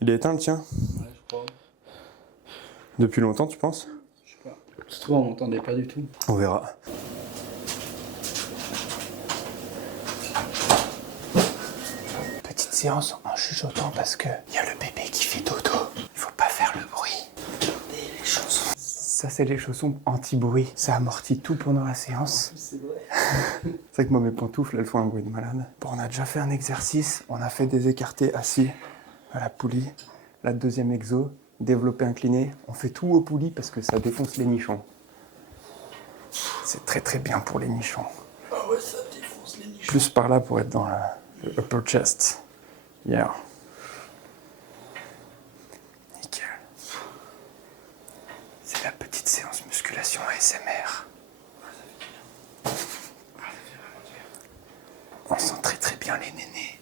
Il est éteint le tien? Ouais, je crois. Depuis longtemps, tu penses? Je sais pas. Se trouve, on m'entendait pas du tout. On verra. Petite séance en chuchotant parce que y a le bébé qui fait dodo. Il faut pas faire le bruit. Regardez les chaussons. Ça, c'est les chaussons anti-bruit. Ça amortit tout pendant la séance. C'est vrai. C'est vrai que moi, mes pantoufles, elles font un bruit de malade. Bon, on a déjà fait un exercice. On a fait des écartés assis à la poulie. La deuxième exo, développé incliné. On fait tout au poulie parce que ça défonce les nichons. C'est très très bien pour les nichons. Ah ouais, ça défonce les nichons. Plus par là pour être dans le upper chest. Yeah. Nickel. C'est la petite séance musculation ASMR. On sent très très bien les nénés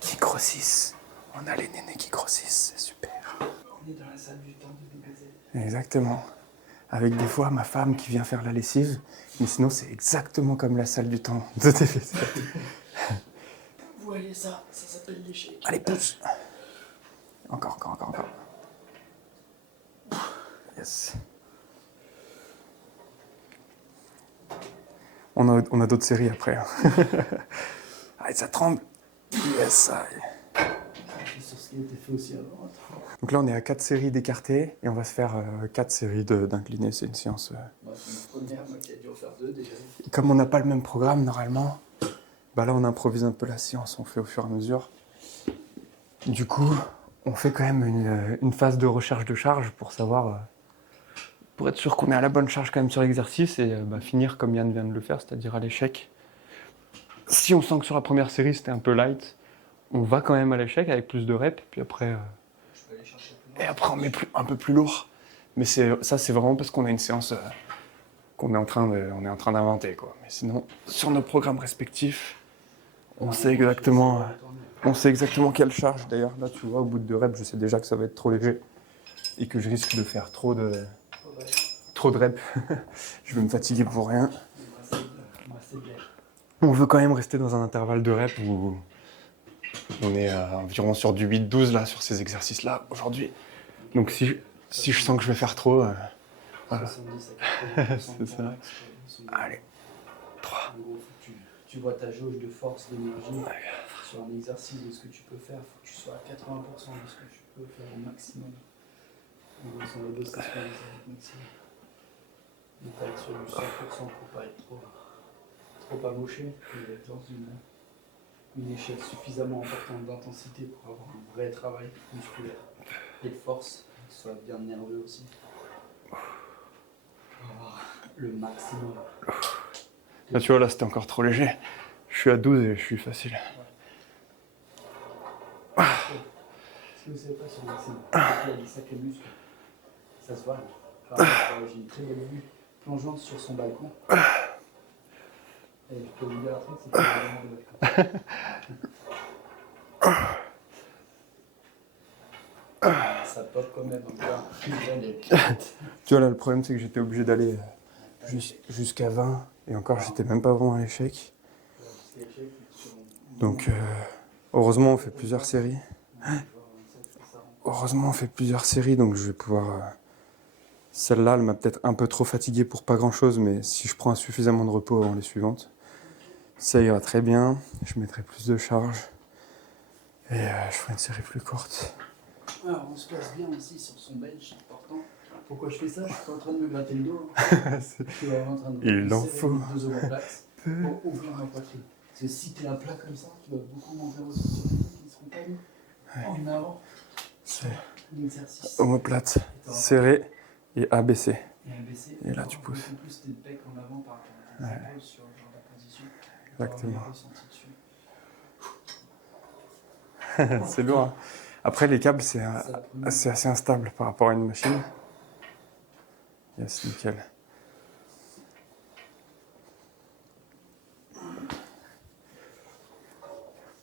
qui grossissent. On a les nénés qui grossissent, c'est super. On est dans la salle du temps de BBZ. Exactement. Avec des fois ma femme qui vient faire la lessive, mais sinon c'est exactement comme la salle du temps de TVZ. Vous voyez ça s'appelle l'échec. Allez, pousse. Encore. Yes. On a d'autres séries après. Hein. Allez, ça tremble. Yes, allez. Sur ce qui a été fait aussi avant. Donc là, on est à 4 séries d'écartés et on va se faire 4 séries d'inclinés. C'est une séance. Moi, c'est une première, moi qui a dû en faire 2 déjà. Comme on n'a pas le même programme normalement, bah là, on improvise un peu la séance. On fait au fur et à mesure. Du coup, on fait quand même une phase de recherche de charge pour savoir, pour être sûr qu'on est à la bonne charge quand même sur l'exercice et finir comme Yann vient de le faire, c'est-à-dire à l'échec. Si on sent que sur la première série c'était un peu light, on va quand même à l'échec avec plus de reps, puis après, Je peux aller chercher plus loin. et après on met un peu plus lourd. Mais ça c'est vraiment parce qu'on a une séance qu'on est en train d'inventer quoi. Mais sinon, sur nos programmes respectifs, on sait exactement quelle charge. D'ailleurs là tu vois, au bout de 2 reps, je sais déjà que ça va être trop léger et que je risque de faire trop de reps. Je vais me fatiguer pour rien. On veut quand même rester dans un intervalle de reps où on est environ sur du 8-12 là, sur ces exercices-là aujourd'hui. Donc si je sens que je vais faire trop, voilà. 70 à 80% C'est ça. Allez, 3. En gros, faut que tu vois ta jauge de force, d'énergie sur un exercice de ce que tu peux faire. Faut que tu sois à 80% de ce que tu peux faire au maximum. En gros, sur les 2 stations, ça va être maximum. Donc, t'as être sur du 100% pour pas être trop amoché, mais être dans une échelle suffisamment importante d'intensité pour avoir un vrai travail musculaire et de force, qui soit bien nerveux aussi. Pour avoir le maximum. Là tu vois, là c'était encore trop léger. Je suis à 12 et je suis facile. Ce que vous savez pas sur Maxime, c'est qu'il a des sacrés muscles. Ça se voit. Enfin, j'ai une très belle vue plongeante sur son balcon. Et je peux vous dire un truc, c'est qu'il a vraiment le balcon. Ça pop quand même encore. Tu vois là le problème c'est que j'étais obligé d'aller jusqu'à 20 et encore j'étais même pas vraiment à l'échec. Donc heureusement on fait plusieurs séries. Donc je vais pouvoir... Celle-là, elle m'a peut-être un peu trop fatigué pour pas grand-chose, mais si je prends suffisamment de repos avant les suivantes, ça ira très bien. Je mettrai plus de charge et je ferai une série plus courte. Alors, on se place bien aussi sur son bench, c'est important. Pourquoi je fais ça? Je suis pas en train de me gratter le dos. Je suis vraiment en train de Il en serrer faut. mes 2 omoplates pour ouvrir ma poitrine. Parce que si tu es à plat comme ça, tu vas beaucoup monter aussi sur les trucs qui seront pas mis en avant. C'est L'exercice. omoplate, serré et abaissé. Et abaissé. Et là, tu pousses. Beaucoup plus tes pecs en avant par rapport à tes épaules sur le genre de position. Exactement. Ressenti dessus. C'est lourd. Hein. Après, les câbles, c'est assez instable par rapport à une machine. Yes, nickel.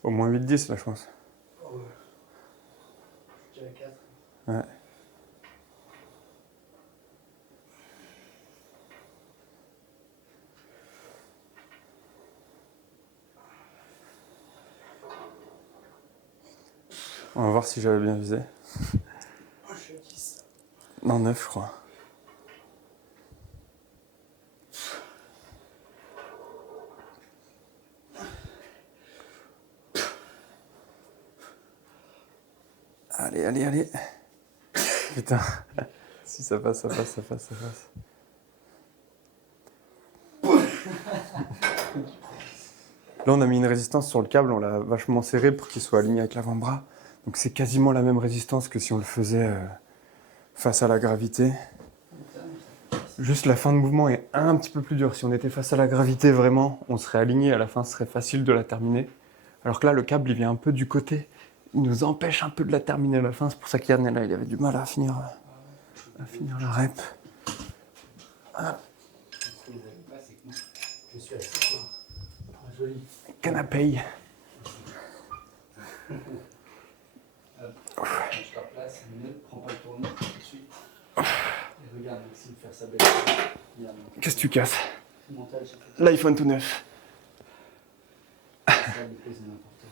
Au moins 8-10 là, je pense. Oh ouais. J'ai à 4. Ouais. On va voir si j'avais bien visé. Oh, je suis à 10. Non, 9, je crois. Allez, allez, allez. Putain. Si ça passe, ça passe, ça passe, ça passe. Là, on a mis une résistance sur le câble, on l'a vachement serré pour qu'il soit aligné avec l'avant-bras. Donc c'est quasiment la même résistance que si on le faisait face à la gravité. Juste la fin de mouvement est un petit peu plus dure. Si on était face à la gravité, vraiment, on serait aligné. À la fin, ce serait facile de la terminer. Alors que là, le câble, il vient un peu du côté. Il nous empêche un peu de la terminer à la fin. C'est pour ça qu'Yann, là, il avait du mal à finir la rep. Ah. Je suis assis sur un joli Canapé. je te replace, ne prends pas le tournant tout de suite. Et regarde Maxime faire sa belle. Qu'est-ce que tu casses? Montage, j'ai fait L'iPhone tout neuf. ça, il pose n'importe où.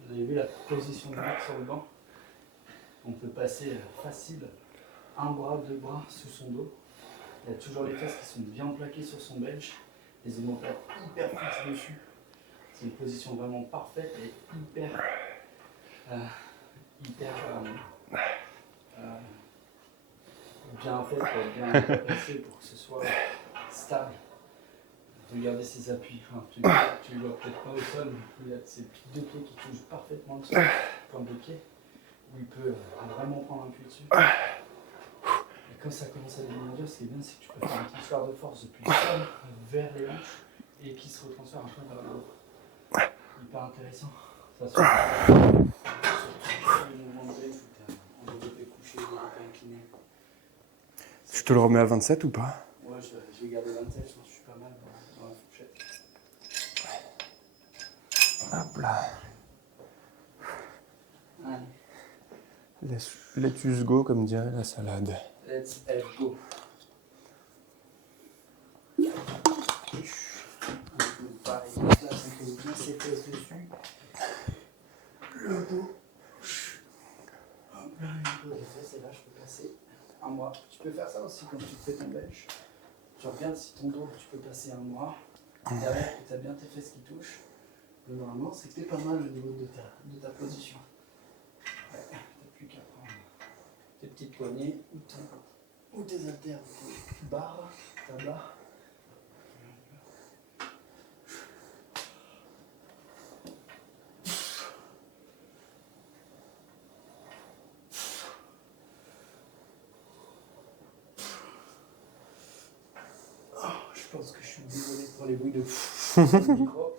Vous avez vu la position de Max sur le banc? On peut passer facile un bras, deux bras sous son dos. Il y a toujours les fesses qui sont bien plaquées sur son bench. Les omoplates hyper fixes dessus. C'est une position vraiment parfaite et hyper bien faite, bien placée pour que ce soit stable. Regardez ses appuis. Enfin, tu ne vois peut-être pas au sol, mais il y a ses deux pieds qui touchent parfaitement le sol, point de pied, où il peut vraiment prendre un pied dessus. Et quand ça commence à devenir dur, ce qui est bien, c'est que tu peux faire un transfert de force depuis le sol vers les hanches et qui se retransfère un peu vers le haut. Hyper intéressant. Ça se fait sur les mouvements de bench où tu as en développé couché, développé incliné. Je te le remets à 27 ou pas? Ouais, je vais garder 27, je pense que je suis pas mal dans la fourchette. Hop là. Allez, Let's go, comme dirait la salade. let's go. Pareil, là, ça pose bien ses fesses dessus. Le dos. Hop là, une pose de fesses, et là, je peux passer un mois. Tu peux faire ça aussi quand tu fais ton bench. Tu regardes si ton dos, tu peux passer un mois. Derrière, que tu as bien tes fesses qui touchent. Normalement, c'est que t'es pas mal au niveau de ta position. Ouais, t'as plus qu'à prendre tes petites poignées ou tes haltères, tes barres, ta barre. Oh, je pense que je suis désolé pour les bruits de micro.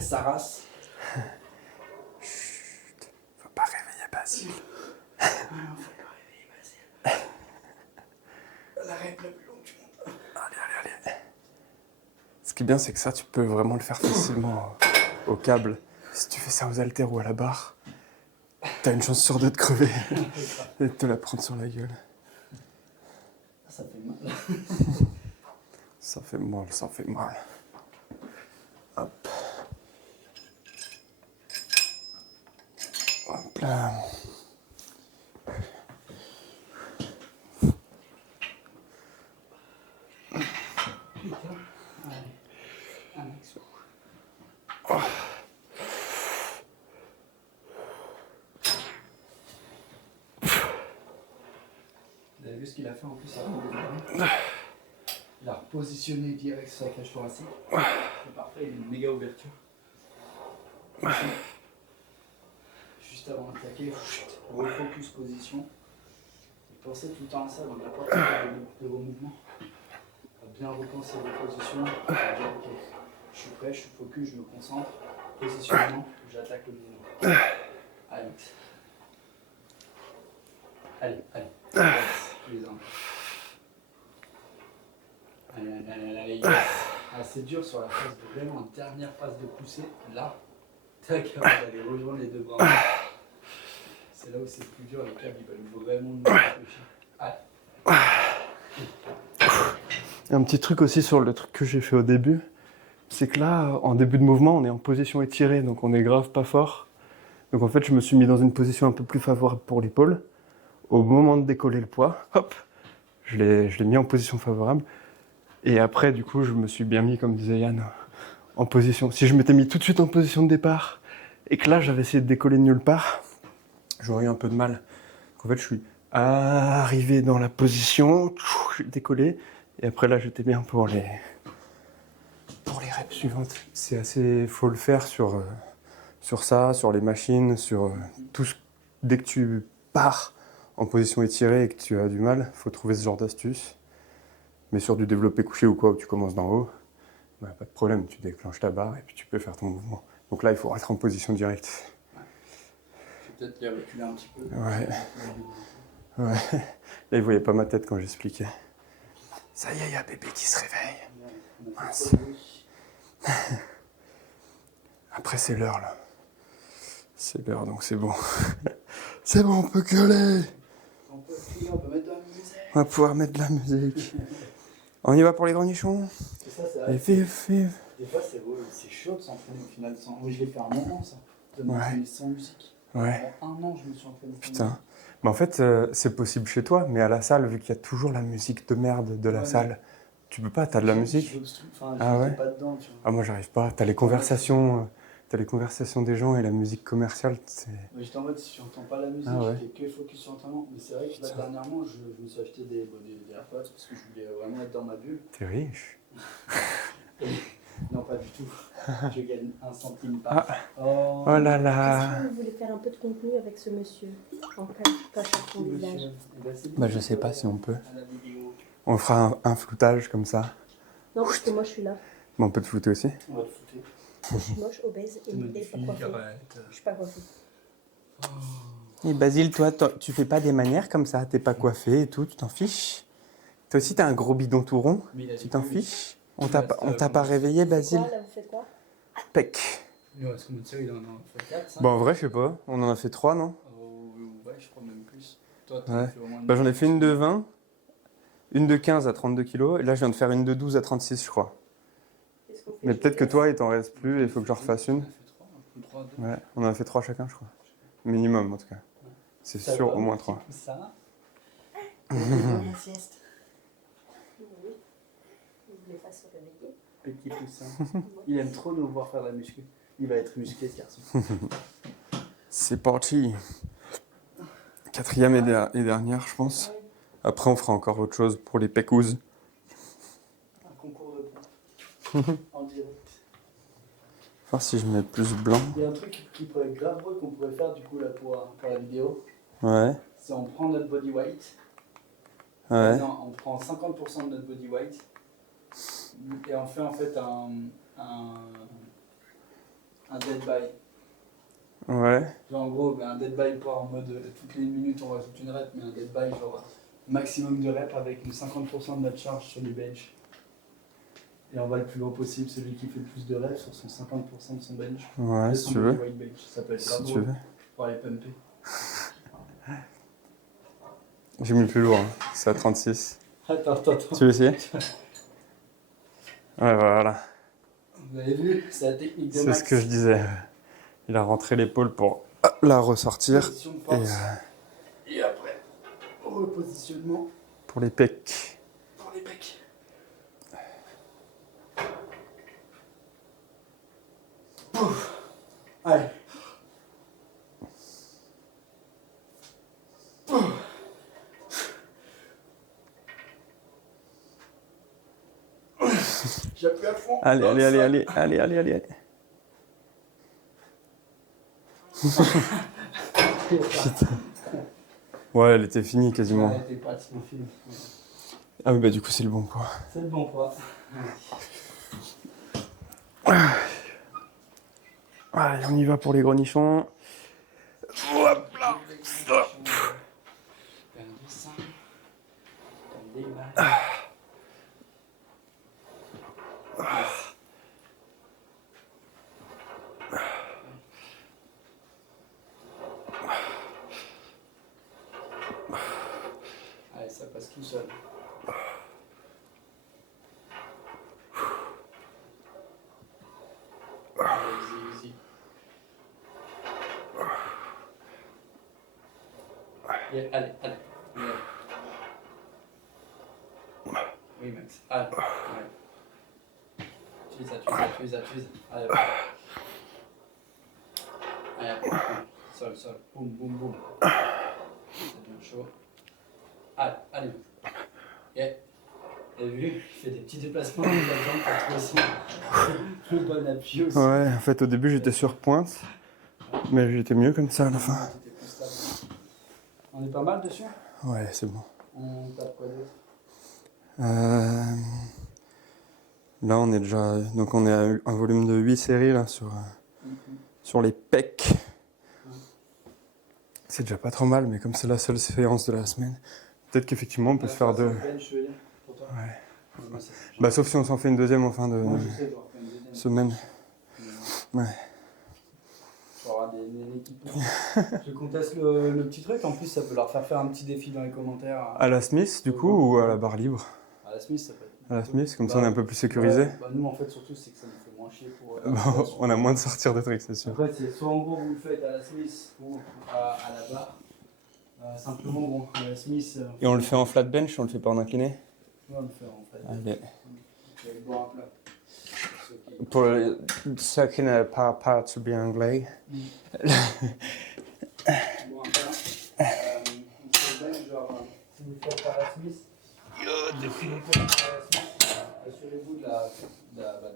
Ça race. Chut, faut pas réveiller Basile. Ah non, faut pas réveiller Basile. La règle la plus longue du monde. Allez. Ce qui est bien, c'est que ça, tu peux vraiment le faire facilement au câble. Si tu fais ça aux haltères ou à la barre, t'as une chance sur deux de crever et de te la prendre sur la gueule. Ça fait mal. Ça fait mal. Hop. Hop là. Putain. Allez. Un exo. Vous avez vu ce qu'il a fait en plus avant de démarrer? Il a repositionné direct sur la cage thoracique. C'est parfait, il a une méga ouverture. Juste avant d'attaquer, refocus position. Et pensez tout le temps à ça dans n'importe quel de vos mouvements. Bien repenser vos positions. Dire, ok, je suis prêt, je suis focus, je me concentre. Positionnement, j'attaque le mouvement. Allez. Allez. Tous les uns. Allez. Ah, c'est dur sur la phase de vraiment dernière phase de poussée. Là, t'as capable d'aller rejoindre les deux bras. C'est là où c'est plus dur, le câble il va vraiment nous réfléchir. Allez. Et un petit truc aussi sur le truc que j'ai fait au début, c'est que là, en début de mouvement, on est en position étirée, donc on est grave pas fort. Donc en fait, je me suis mis dans une position un peu plus favorable pour l'épaule. Au moment de décoller le poids, hop, je l'ai mis en position favorable. Et après, du coup, je me suis bien mis, comme disait Yann, en position. Si je m'étais mis tout de suite en position de départ, et que là, j'avais essayé de décoller de nulle part, j'aurais eu un peu de mal. En fait, je suis arrivé dans la position, j'ai décollé, et après là, j'étais bien pour les reps suivantes. C'est assez, faut le faire sur ça, sur les machines, sur tout ce, dès que tu pars en position étirée et que tu as du mal, faut trouver ce genre d'astuce. Mais sur du développé couché ou quoi, où tu commences d'en haut, bah, pas de problème, tu déclenches ta barre et puis tu peux faire ton mouvement. Donc là, il faut être en position directe. Je vais peut-être les reculer un petit peu. Ouais. Ouais. Là, il voyait pas ma tête quand j'expliquais. Ça y est, il y a bébé qui se réveille. Mince. Après, c'est l'heure, là. C'est l'heure, donc c'est bon. C'est bon, on peut gueuler. On peut crier, on peut mettre de la musique. On va pouvoir mettre de la musique. On y va pour les grenichons. C'est ça, c'est vrai. Et vive, vive. Des fois, c'est chaud de s'entraîner au final sans. Oui, je l'ai fait un moment, ça. De m'entraîner sans musique. Ouais. Pendant un an, je me suis entraîné sans Putain. musique. Mais en fait, c'est possible chez toi, mais à la salle, vu qu'il y a toujours la musique de merde de la Ouais, salle, tu peux pas, t'as de la musique. Enfin, Ah ouais. pas dedans, tu vois. Ah, moi, j'arrive pas. T'as les conversations des gens et la musique commerciale, c'est... Mais j'étais en mode, si j'entends pas la musique, Ah ouais. j'étais que focus sur l'entraînement. Mais c'est vrai que là, dernièrement, je me suis acheté des AirPods parce que je voulais vraiment être dans ma bulle. T'es riche. Non, pas du tout. Je gagne 1 centime par. Oh là Est-ce là. que vous voulez faire un peu de contenu avec ce monsieur en cachant son visage? Bah, je sais pas si on peut. À la vidéo. On fera un floutage comme ça. Non, parce que moi je suis là. Mais on peut te flouter aussi. On va te fouter. Je suis moche, obèse et pas coiffée. Je suis pas coiffée. Et Basile, toi, tu fais pas des manières comme ça, t'es pas coiffé et tout, tu t'en fiches. Toi aussi, t'as un gros bidon tout rond, tu t'en fiches. On t'a pas réveillé, Basile? Quoi, là, vous faites quoi? Pec. Nous, est-ce que notre série, il en a fait 4, 5 Bon, en vrai, je sais pas, on en a fait 3, non? Ouais, je crois même plus. Toi, Ouais. fait au moins Bah, j'en ai fait une de 20, une de 15 à 32 kilos, et là, je viens de faire une de 12 à 36, je crois. Qu'est-ce qu'on fait? Mais peut-être que toi, il t'en reste plus et il faut que j'en refasse une. On a fait 3, 2. Ouais, on en a fait 3 chacun, je crois. Minimum, en tout cas. C'est sûr, au moins 3. Ça. La sieste. Oui. Vous voulez pas se réveiller? Petit poussin. Il aime trop nous voir faire de la muscu. Il va être musclé, ce garçon. C'est parti. Quatrième et dernière, je pense. Après, on fera encore autre chose pour les pécouzes. Un concours de points. En direct. Voir si je mets plus blanc. Il y a un truc qui pourrait être grave drôle qu'on pourrait faire du coup là pour la vidéo. Ouais, C'est on prend notre body weight. ouais. Non, on prend 50% de notre body weight. Et on fait en fait un dead by. Ouais. Genre en gros, un dead by pas en mode toutes les minutes on rajoute une rep, mais un dead by genre maximum de reps avec une 50% de notre charge sur du bench. Et on va le plus loin possible, celui qui fait le plus de reps sur son 50% de son bench. Ouais, Et si son tu body veux. weight bench. Ça peut être Si grave tu drôle veux. pour aller pumper. J'ai mis le plus lourd, hein. C'est à 36. Attends. Tu veux essayer? Ouais, voilà. Vous avez vu, c'est la technique de C'est Max. ce que je disais. Il a rentré l'épaule pour la ressortir. Position de Et force. Et après, repositionnement pour les pecs. pour les pecs. Pouf. Allez. Pouf. J'appuie à fond. Allez. Putain. Ouais, elle était finie quasiment. Ouais, t'es pratiquement fini. Ah oui, bah du coup, c'est le bon poids. C'est le bon poids. Allez, on y va pour les grenichons. Hop là. Allez, ça passe tout seul. Yeah, allez. Yeah. Oui, Max. Allez. Ouais. Tu les as. Allez. Allez. Sol. Boum. C'est bien chaud. Allez. Yeah. T'as vu, il fait des petits déplacements avec la jambe pour trouver son le bon appui aussi. Ouais, en fait, au début, j'étais sur pointe, mais j'étais mieux comme ça à la fin. T'étais plus stable. On est pas mal dessus? Ouais, c'est bon. On tape quoi d'autre? Là, on est déjà. Donc, on est à un volume de 8 séries là, sur les pecs. C'est déjà pas trop mal, mais comme c'est la seule séance de la semaine, peut-être qu'effectivement, on peut se faire deux. Bench, je veux dire, pour toi. Ouais. Moi, Bah, sauf si on s'en fait une deuxième en fin de moi, je sais, je vais refaire une deuxième. semaine. Ouais. Tu vas avoir des équipements. Je conteste le petit truc. En plus, ça peut leur faire un petit défi dans les commentaires. À la Smith, du coup, ou à la barre libre? À la Smith, ça peut être. À la Smith, comme ça, on est un peu plus sécurisé. Ouais, bah, nous, en fait, surtout, c'est que ça nous fait moins chier pour. Bon, on a moins de sortir de trucs, c'est sûr. En fait, c'est soit en gros, vous le faites à la Smith ou à la barre. Simplement, bon, à la Smith. Et on le fait en flat bench, on le fait pas en incliné? On le fait en fait. Allez. Je vais boire un plat. Pour ceux qui ne parlent pas très bien anglais. Boire un plat. On fait le bench, genre, si vous faites à la Smith. Si vous faites à la Smith, assurez-vous de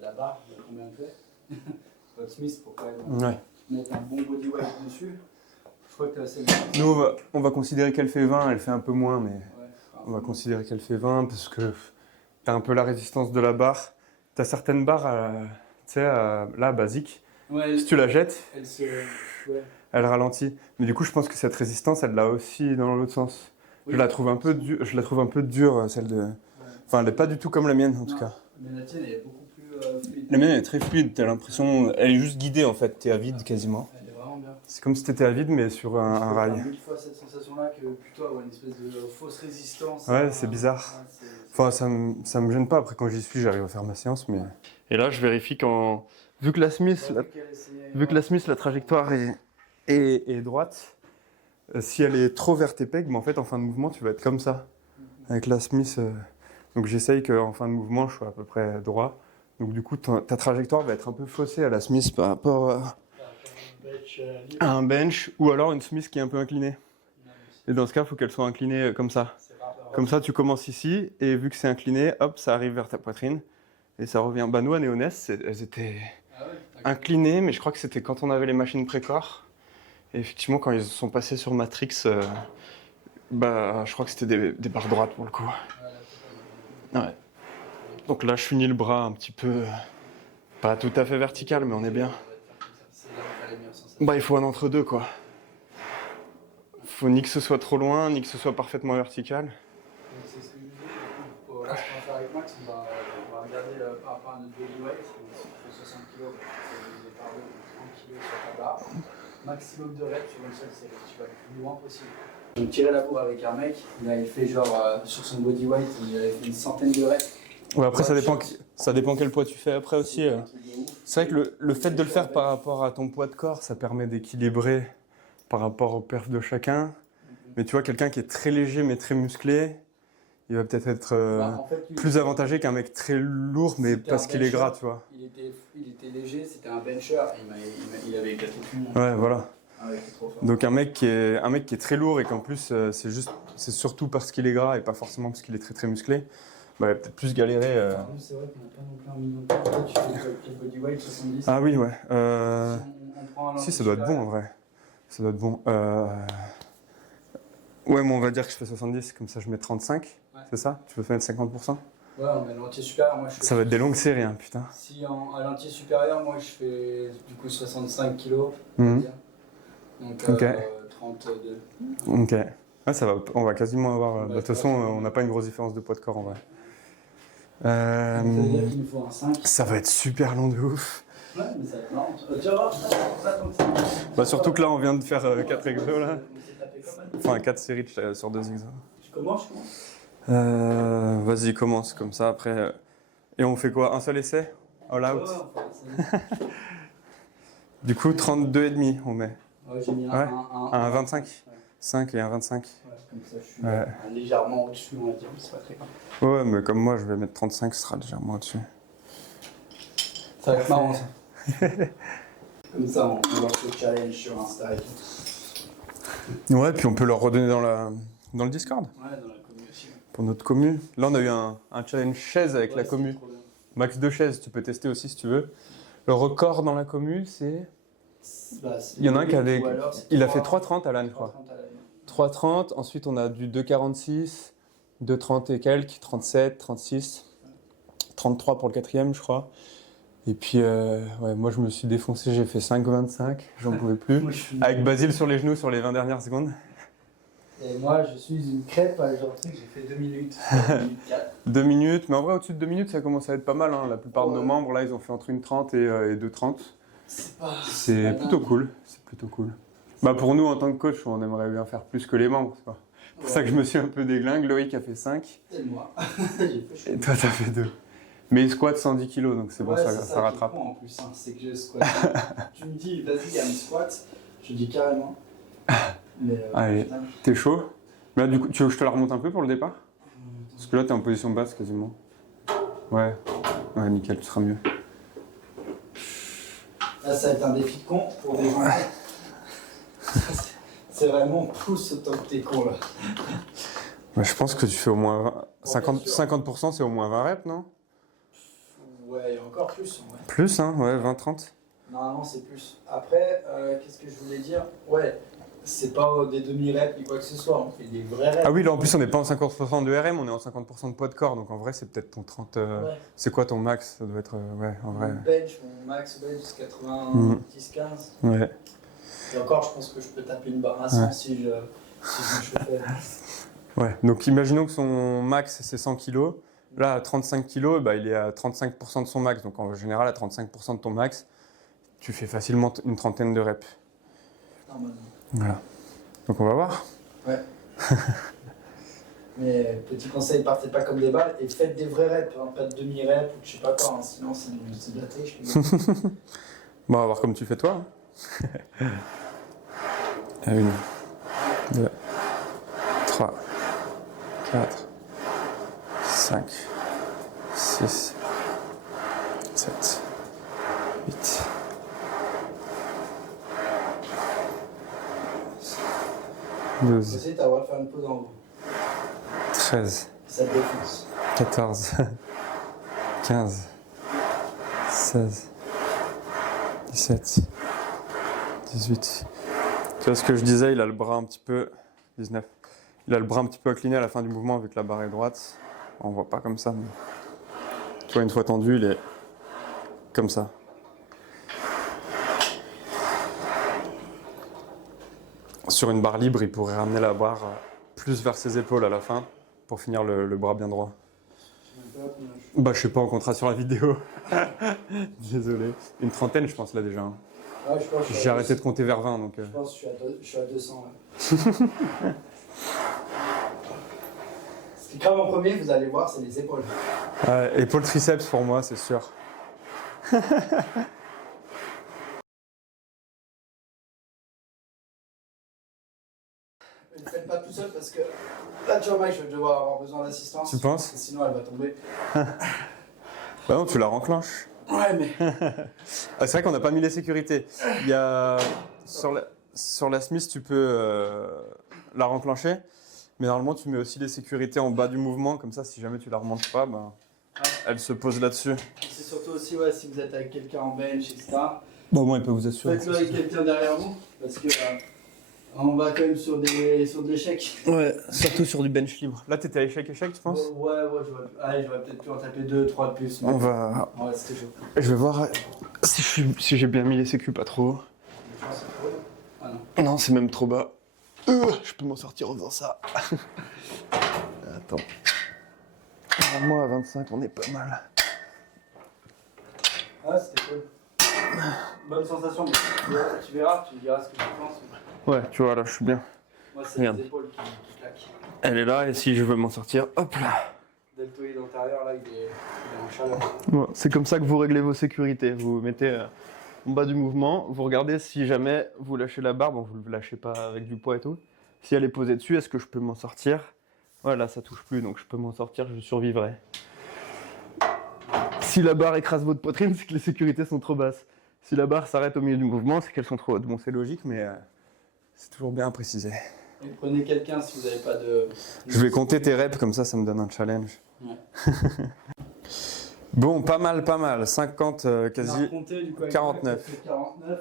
la barre, de combien elle fait. Votre Smith, pour quand même mettre un bon body weight dessus. Je crois que c'est Nous, on va considérer qu'elle fait 20, elle fait un peu moins, mais ouais, on va considérer qu'elle fait 20 parce que t'as un peu la résistance de la barre. T'as certaines barres, tu sais, là, basiques. ouais, Si tu la jettes, elle se. Ouais. elle ralentit. Mais du coup, je pense que cette résistance, elle l'a aussi dans l'autre sens. Oui. Je la trouve un peu dure, celle de. Enfin, elle n'est pas du tout comme la mienne, en tout cas. Mais la tienne, elle est beaucoup plus fluide. La mienne, elle est très fluide. T'as l'impression, elle est juste guidée en fait. T'es à vide quasiment. Elle est vraiment bien. C'est comme si t'étais à vide, mais sur un rail. J'ai mille fois cette sensation-là que plutôt avoir une espèce de fausse résistance. Ouais, c'est bizarre. Ouais, Enfin, ça me gêne pas. Après, quand j'y suis, j'arrive à faire ma séance, mais. Et là, je vérifie quand. Vu que la Smith, la trajectoire est droite, si elle est trop vers tes pegs, mais en fait, en fin de mouvement, tu vas être comme ça. Avec la Smith. Donc, j'essaye qu'en fin de mouvement, je sois à peu près droit. Donc, du coup, ta trajectoire va être un peu faussée à la Smith par rapport à un bench ou alors une Smith qui est un peu inclinée. Et dans ce cas, il faut qu'elle soit inclinée comme ça. Comme ça, tu commences ici et vu que c'est incliné, hop, ça arrive vers ta poitrine et ça revient. Bah, nous, à Néonès, elles étaient inclinées, mais je crois que c'était quand on avait les machines Précor. Et effectivement, quand ils sont passés sur Matrix, bah, je crois que c'était des barres droites pour le coup. Ouais. Donc là, je finis le bras un petit peu, pas tout à fait vertical, mais on est bien. Bah, il faut un entre-deux, quoi. Faut ni que ce soit trop loin, ni que ce soit parfaitement vertical. C'est ce que je disais. Là, ce qu'on va faire avec Max, on va regarder par rapport à notre body weight. Si tu fais 60 kg, ça va diviser par 2, 30 kg sur ta barre. Maximum de reps sur une seule série. Tu vas le plus loin possible. On tirait la bourre avec un mec, il avait fait genre sur son body weight, il avait fait une centaine de reps. Ouais, après, ça dépend quel poids tu fais après aussi. C'est vrai que le fait de le faire par rapport à ton poids de corps, ça permet d'équilibrer par rapport au perf de chacun. Mais tu vois, quelqu'un qui est très léger mais très musclé, il va peut-être être, En fait, lui, plus avantagé qu'un mec très lourd mais parce qu'il est gras, tu vois. Il était léger, c'était un bencher, il avait éclaté tout le monde. Ouais, voilà. Ah ouais, c'est trop fort. Donc un mec qui est très lourd et qu'en plus c'est surtout parce qu'il est gras et pas forcément parce qu'il est très très musclé, bah, il va peut-être plus galérer. C'est vrai qu'on n'a pas non plus un million de temps. Tu fais quel body weight 70? Ah oui, ouais. On prend un Si, ça doit être bon en vrai. Ça doit être bon. Ouais, mais on va dire que je fais 70, comme ça je mets 35. Ouais. C'est ça? Tu veux faire 50%? Ouais, on met l'entier supérieur. Moi, ça va être des longues séries, hein, putain. Si à l'entier supérieur, moi je fais du coup 65 kilos. Donc okay. 32. Ok. Ouais, ça va, on va quasiment avoir. De toute façon, on n'a pas une grosse différence de poids de corps en vrai. Ça veut dire qu'il nous faut un 5. Ça va être super long de ouf. Ouais, mais ça va être marrant. Tu vas voir, pas tant que ça. Bah, surtout que là, on vient de faire 4 exos là. Enfin, 4 séries sur 2 exos. Tu commences, Vas-y, commence comme ça après. Et on fait quoi? Un seul essai? All out? Ouais, du coup, 32,5 on met. Ouais, j'ai mis un 25. Ouais. 5 et un 25. Ouais, comme ça, je suis Ouais. légèrement au-dessus, on va dire, mais c'est pas très grave. Ouais, mais comme moi, je vais mettre 35, ce sera légèrement au-dessus. Ça va être marrant, ça. Comme ça, on lance le challenge sur Insta et tout. Ouais, puis on peut leur redonner dans le Discord, Ouais, dans la commune aussi. Ouais. pour notre commu. Là, on a eu un challenge chaise avec la Ouais, commu. c'était trop bien. Max de chaises, tu peux tester aussi si tu veux. Le record dans la commu, c'est... Bah, c'est Il y en a un qui avait... ou alors, c'est Il a fait 3, 3,30 à l'âne, je crois. 3,30 à l'année. 3,30, ensuite on a du 2,46, 2,30 et quelques, 37, 36, 33 pour le quatrième, je crois. Et puis, ouais, moi je me suis défoncé, j'ai fait 5,25, j'en pouvais plus. Moi, je suis... Avec Basile sur les genoux sur les 20 dernières secondes. Et moi, je suis une crêpe, genre truc, j'ai fait 2 minutes. 2 minutes 4. 2 minutes, mais en vrai au-dessus de 2 minutes ça commence à être pas mal. Hein. La plupart de nos Ouais. membres là ils ont fait entre 1,30 et 2,30. C'est pas. C'est pas plutôt dingue. cool, c'est plutôt cool. Bah pour nous en tant que coach on aimerait bien faire plus que les membres. C'est pour ça que je me suis un peu déglingue. Loïc a fait 5 Et moi. J'ai fait chaud. et toi t'as fait 2. Mais il squatte 110 kg donc c'est bon, Ouais, ça, c'est ça qui est rattrape. con, en plus, hein, c'est que je squatte. Tu me dis, vas-y, il y a un squat. Je dis carrément. Mais Allez. putain, T'es chaud? Mais là, du coup, tu veux que je te la remonte un peu pour le départ? Parce que là, t'es en position basse quasiment. Ouais. Ouais, nickel, tu seras mieux. là, ça va être un défi de con pour des gens. C'est vraiment pouce autant que t'es con là. Ouais, je pense que tu fais au moins 20... bien sûr. 50% c'est au moins 20 reps, non? Ouais, et encore plus en vrai. Plus, hein? Ouais, 20-30. Normalement, c'est plus. Après, qu'est-ce que je voulais dire? Ouais, c'est pas des demi-reps ni quoi que ce soit, on fait des vrais reps. Ah oui, là, en plus, on n'est pas en 50% de RM, on est en 50% de poids de corps. Donc, en vrai, c'est peut-être ton 30... Ouais. C'est quoi ton max? Ça doit être... ouais, en vrai. Mon bench, mon max bench, c'est 90-15. Ouais. Et encore, je pense que je peux taper une barre à 100 si je me chauffais. Ouais. Donc, imaginons que son max, c'est 100 kg. Là, à 35 kg, bah, il est à 35% de son max. Donc, en général, à 35% de ton max, tu fais facilement une trentaine de reps. Normalement. Voilà. Donc, on va voir. Ouais. Mais petit conseil, partez pas comme des balles et faites des vrais reps, hein, pas de demi-reps ou je sais pas quoi, hein, sinon c'est de la triche. Bon, on va voir comme tu fais toi. Hein. 1, 2, 3, 4, 5, 6, 7, 8, 12, Aussi, t'as le droit de faire une pause en haut. 13, Ça te défonce. 14, 15, 16, 17, 18. Tu vois ce que je disais, il a le bras un petit peu... 19. Il a le bras un petit peu incliné à la fin du mouvement vu que la barre est droite. On voit pas comme ça, mais... Tu vois, une fois tendu, il est comme ça. Sur une barre libre, il pourrait ramener la barre plus vers ses épaules à la fin pour finir le bras bien droit. Bah, je sais pas, on comptera sur la vidéo. Désolé. Une trentaine, je pense, là déjà. Hein. Ouais, je pense que je suis J'ai à arrêté de compter vers 20, donc... Je pense que je suis à 200. Là. Ce qui craint en premier, vous allez voir, c'est les épaules. Épaule triceps pour moi, c'est sûr. Ne le faites pas tout seul parce que là, tu vois, Mike, je vais devoir avoir besoin d'assistance. Tu penses? Parce que sinon, elle va tomber. Bah non, tu la renclenches. Ouais, mais. Ah, c'est vrai qu'on n'a pas mis les sécurités. Il y a... Sur la Smith, tu peux la renclencher. Mais normalement, tu mets aussi les sécurités en bas du mouvement. Comme ça, si jamais tu la remontes pas, bah, elle se pose là-dessus. C'est surtout aussi, ouais, si vous êtes avec quelqu'un en bench, etc. Bon, au moins, il peut vous assurer. Faites-le avec quelqu'un derrière vous. Parce que. On va quand même sur de l'échec. Ouais, surtout sur du bench libre. Là, t'étais à échec, tu penses? Ouais, j'aurais peut-être pu en taper 2-3 de plus. Mais... On va... Ouais, c'était chaud. Je vais voir si j'ai bien mis les sécu, pas trop. Je pense que c'est trop haut. Ah non. Non, c'est même trop bas. Je peux m'en sortir en faisant ça. Attends. Moi, à 25, on est pas mal. Ouais, c'était cool. Bonne sensation, mais tu verras, tu me diras ce que tu penses. Ouais, tu vois, là, je suis bien. Moi, c'est Regarde. les épaules qui claquent. Elle est là, et si je veux m'en sortir, hop là. Deltoïde antérieur, là, il est en chaleur. Bon, c'est comme ça que vous réglez vos sécurités. Vous vous mettez en bas du mouvement, vous regardez si jamais vous lâchez la barre, bon, vous ne le lâchez pas avec du poids et tout, Si elle est posée dessus, est-ce que je peux m'en sortir? Voilà, ça touche plus, donc je peux m'en sortir, je survivrai. Si la barre écrase votre poitrine, c'est que les sécurités sont trop basses. Si la barre s'arrête au milieu du mouvement, c'est qu'elles sont trop hautes. Bon, c'est logique, mais c'est toujours bien à préciser. Et prenez quelqu'un si vous n'avez pas de... Je vais compter tes reps, comme ça me donne un challenge. Ouais. Bon, pas mal. 50, quasi. On a compté, du coup, avec 49. ça fait 49.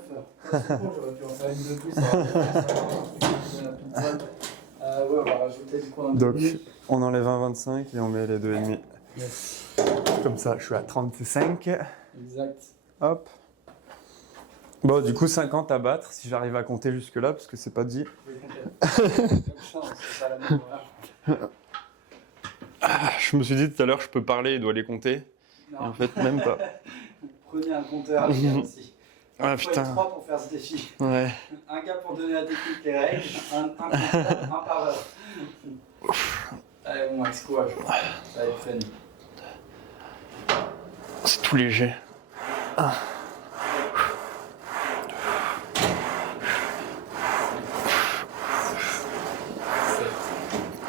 C'est bon, j'aurais pu en faire une de plus. Ça va faire ouais, on va rajouter du coup un Donc, demi. on enlève un 25 et on met les 2,5. Yes. Comme ça, je suis à 35. Exact. Hop. Bon, du coup, 50 à battre, si j'arrive à compter jusque-là, parce que c'est pas dit. Je vais compter. Comme ça, c'est pas la même horreur. Je me suis dit tout à l'heure, je peux parler, il doit les compter. Et en Non. fait, même pas. Prenez un compteur, les gars, aussi. Ah, Il faut putain. être 3 pour faire ce défi. Ouais. Un gars pour donner la technique, les règles, un compteur, un par heure. Allez, bon, max quoi, ça va être fun. C'est tout léger. Ah.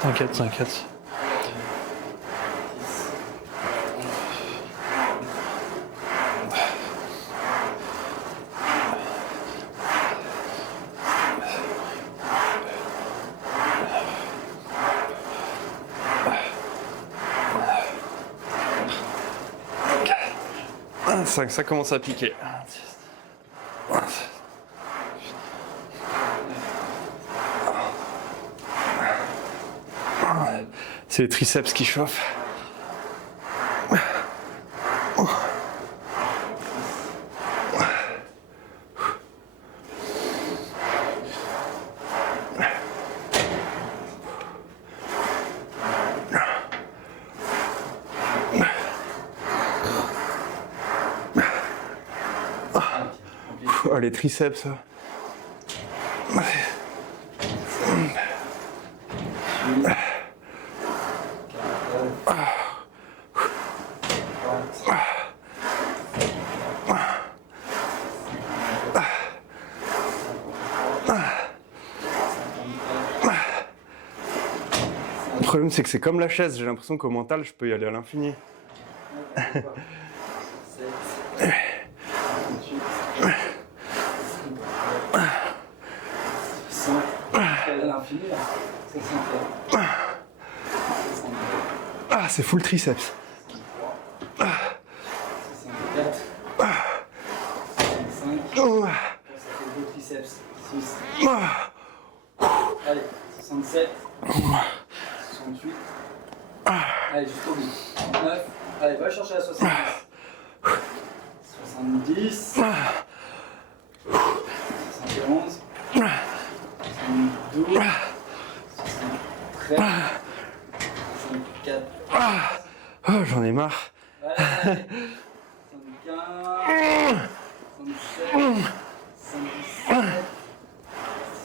T'inquiète. Ça commence à piquer. C'est les triceps qui chauffent. Oh, les triceps. Le problème, c'est que c'est comme la chaise. J'ai l'impression qu'au mental, je peux y aller à l'infini. 100. À l'infini, là. 64. Ah, c'est full triceps. 64. 65. Oh. Ça fait 2 triceps. 6. Allez, 67. 68. Allez, jusqu'au bout. 69. Allez, va chercher à 70. 70. 71. 72. 73. 64. Oh, j'en ai marre. Allez,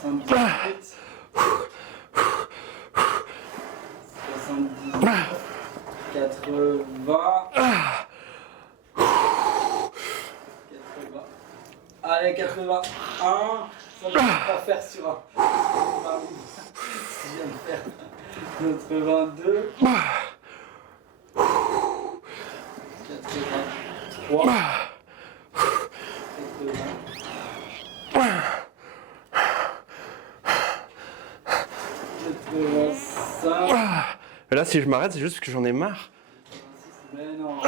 75. 77. 77. 78. 79. 80. 80. Allez, 81. Ça, je ne peux pas faire sur un. Je viens de faire 82. 83. 85. Et là, si je m'arrête, c'est juste parce que j'en ai marre. 86. Mais non.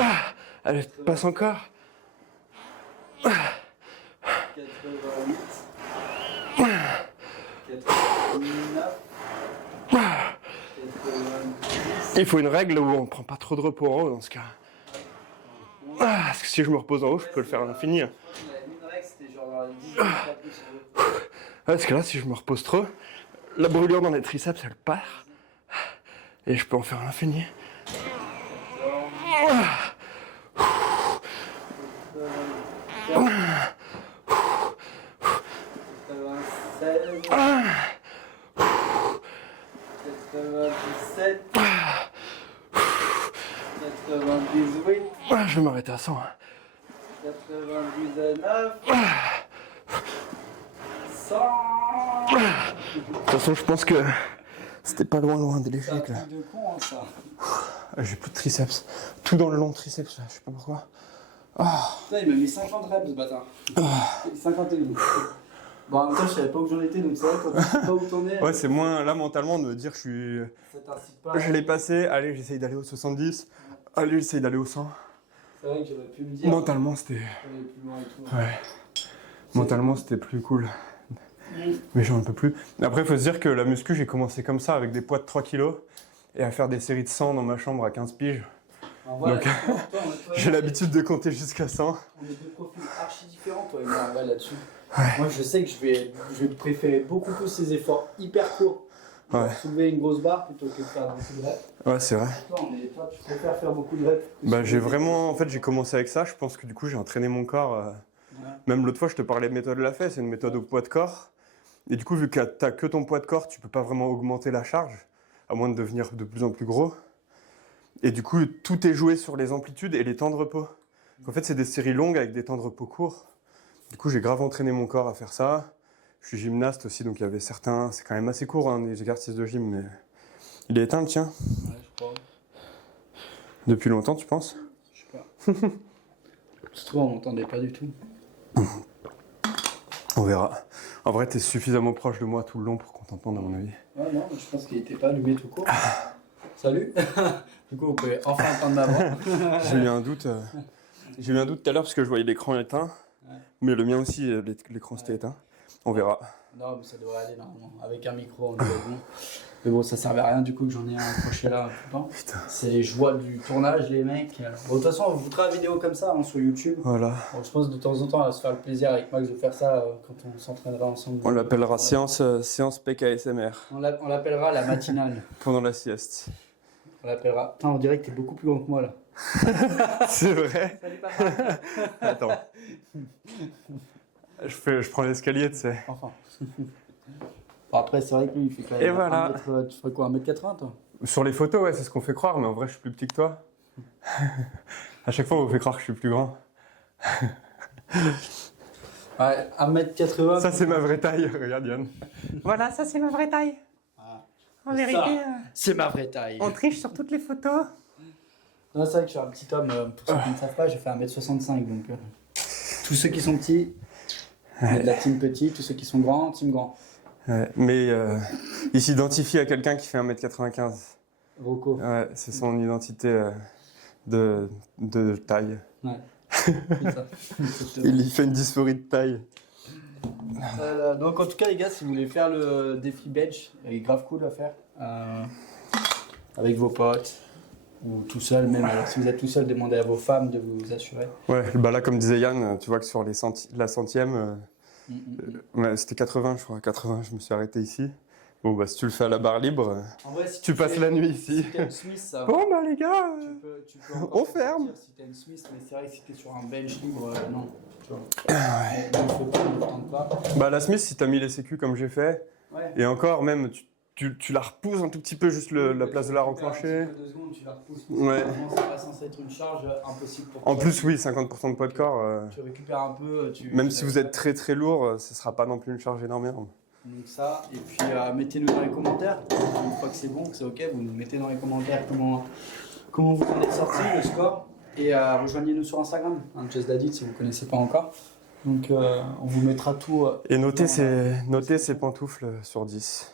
Allez, passe encore. 88. 89. 90. Il faut une règle où on prend pas trop de repos en haut dans ce cas. Parce que si je me repose en haut, je peux le faire à l'infini. Il y avait une règle, c'était genre dans les 10 minutes pas plus en haut. Parce que là, si je me repose trop, la brûlure dans les triceps, elle part. Et je peux en faire à l'infini. 96. 97. 98. Je vais m'arrêter à 100. 99. De toute façon, je pense que c'était pas loin de C'est un l'échec là. truc de con, hein, ça. J'ai plus de triceps. Tout dans le long triceps là, je sais pas pourquoi. Ah, Putain, il m'a mis 50 reps, ce bâtard. 51. Bon, en même temps, je savais pas où j'en étais, donc c'est vrai, quand tu sais pas où t'en es, ouais, c'est moins là mentalement de me dire ça t'incite pas. je l'ai passé, allez, j'essaye d'aller au 70, allez, j'essaye d'aller au 100. C'est vrai que j'aurais pu me dire. Mentalement, c'était. Aller plus loin et tout. Ouais. Mentalement, c'était plus cool. Mm. Mais j'en peux plus. Après, il faut se dire que la muscu, j'ai commencé comme ça, avec des poids de 3 kilos, et à faire des séries de 100 dans ma chambre à 15 piges. Alors, voilà, Donc, toi, J'ai l'habitude de compter jusqu'à 100. On est deux profils archi différents, toi et moi, ouais, là-dessus. Ouais. Moi, je sais que je vais préférer beaucoup plus ces efforts hyper courts. Ouais. Pour soulever une grosse barre plutôt que de faire beaucoup de reps. Ouais, c'est vrai. Toi, tu préfères faire beaucoup de reps. Bah, j'ai vraiment. En fait, j'ai commencé avec ça. Je pense que du coup, j'ai entraîné mon corps. Ouais. Même l'autre fois, je te parlais de méthode Lafay, c'est une méthode au poids de corps. Et du coup, vu que t'as que ton poids de corps, tu peux pas vraiment augmenter la charge, à moins de devenir de plus en plus gros. Et du coup, tout est joué sur les amplitudes et les temps de repos. Donc, en fait, c'est des séries longues avec des temps de repos courts. Du coup, j'ai grave entraîné mon corps à faire ça. Je suis gymnaste aussi, donc il y avait certains... C'est quand même assez court, hein, les exercices de gym, mais... Il est éteint, le tien? Ouais, je crois. Depuis longtemps, tu penses? Je sais pas. Se trouve, on m'entendait pas du tout. On verra. En vrai, t'es suffisamment proche de moi tout le long pour qu'on t'entende, à mon avis. Ouais, non, je pense qu'il était pas allumé tout court. Salut. Du coup, vous pouvez enfin entendre ma voix. J'ai eu un doute. J'ai eu un doute tout à l'heure parce que je voyais l'écran éteint. Ouais. Mais le mien aussi, l'écran c'était éteint. On verra. Non, mais ça devrait aller normalement. Avec un micro, on devrait être bon. Mais bon, ça servait à rien du coup que j'en ai accroché là tout le temps. Putain. C'est les joies du tournage, les mecs. Bon, de toute façon, on vous fera une vidéo comme ça hein, sur YouTube. Voilà. Bon, je pense de temps en temps, on va se faire le plaisir avec Max de faire ça quand on s'entraînera ensemble. On l'appellera séance PKSMR On l'appellera la matinale. pendant la sieste. On l'appellera. Putain, on dirait que t'es beaucoup plus grand que moi là. C'est vrai? Salut papa. Attends. Je prends l'escalier, tu sais. Enfin. Bon, après, c'est vrai que lui, il fait quand même. Et voilà. Tu ferais quoi, 1m80 toi? Sur les photos, ouais, c'est ce qu'on fait croire, mais en vrai, je suis plus petit que toi. À chaque fois, on vous fait croire que je suis plus grand. Ouais, 1m80. Ça, c'est ma vraie taille. Regarde, Yann. Voilà, ça, c'est ma vraie taille. Ah, En c'est vérité, ça. C'est ma vraie taille. on triche sur toutes les photos. Non, c'est vrai que je suis un petit homme. Pour ceux qui ne savent pas, j'ai fait 1m65. Donc, tous ceux qui sont petits, il y a de la team petit. Tous ceux qui sont grands, team grand. Ouais, mais il s'identifie à quelqu'un qui fait 1m95. Rocco. Ouais, c'est son identité de taille. Ouais. C'est ça. Il fait une dysphorie de taille. Donc, en tout cas, les gars, si vous voulez faire le défi bench, il est grave cool à faire. Avec vos potes. Ou tout seul, même. Alors, si vous êtes tout seul, demandez à vos femmes de vous assurer. Ouais, bah là, comme disait Yann, tu vois que sur la centième, ouais, c'était 80, je crois. 80, je me suis arrêté ici. Bon, bah si tu le fais à la barre libre, En vrai, si tu passes la nuit ici. Si t'as une Smith, ça va. Bon, bah les gars, Tu peux encore on t'en ferme. sortir Si t'as une Smith, mais c'est vrai que si t'es sur un bench libre, non. Tu vois. Ne le fais pas, ne le tente pas. bah la Smith, si t'as mis les sécu comme j'ai fait, Ouais. et encore, même, tu la repousses un tout petit peu, juste la place de la récupères enclencher. un petit peu 2 secondes, tu la repousses. Ouais. Normalement, c'est pas censé être une charge impossible pour En toi. plus, oui, 50% de poids de corps. Tu récupères un peu. Même si vous êtes très très lourd, ce sera pas non plus une charge énorme. Donc ça, et puis mettez-nous dans les commentaires. Une fois que c'est bon, que c'est ok, vous nous mettez dans les commentaires comment vous en êtes sorti, le score. Et rejoignez-nous sur Instagram, Just Daddy, si vous ne connaissez pas encore. Donc on vous mettra tout. Et notez ces pantoufles sur 10.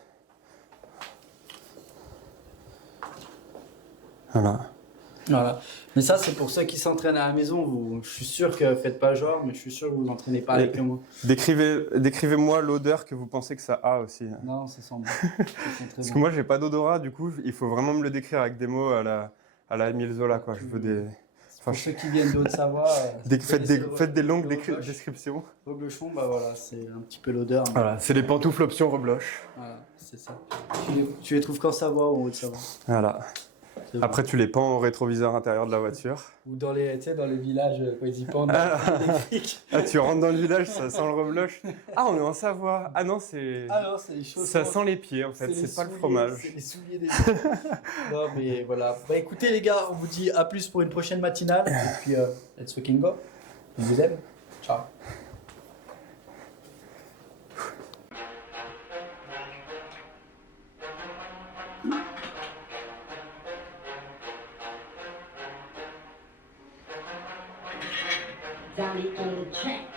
Voilà. Mais ça, c'est pour ceux qui s'entraînent à la maison. Je suis sûr que faites pas genre, mais je suis sûr que vous vous entraînez pas avec moi. Décrivez-moi l'odeur que vous pensez que ça a aussi. Non, ça sent bon. Parce que moi, j'ai pas d'odorat, du coup, il faut vraiment me le décrire avec des mots à la Émile Zola, quoi. Je veux des... Pour ceux qui viennent de Haute-Savoie, faites des longues descriptions. Reblochon, bah voilà, c'est un petit peu l'odeur. Mais... Voilà, c'est les pantoufles option rebloche. Voilà, c'est ça. Tu les trouves qu'en Savoie ou en Haute-Savoie. Voilà. C'est Après, tu les pends au rétroviseur intérieur de la voiture. Ou dans les villages, quand ils y pendent. Ah, tu rentres dans le village, ça sent le rebloche. Ah, on est en Savoie. Ah non, c'est... Ah non, c'est les chaussons. Ça sent les pieds, en fait, c'est pas le fromage. C'est les souliers des gens. Non, mais voilà. Bah écoutez, les gars, on vous dit à plus pour une prochaine matinale. Et puis, let's fucking go. On vous aime. Ciao. Dolly on the track.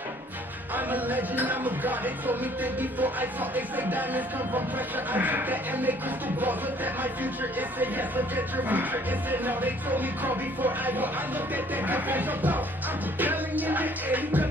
I'm a legend, I'm a god. They told me think before I talk. They say diamonds come from pressure. I took that and make crystal balls. Looked at my future, it said yes. Look at your future, it said no. They told me crawl before I walk. I looked at that before jump out. I'm propelling in the air. You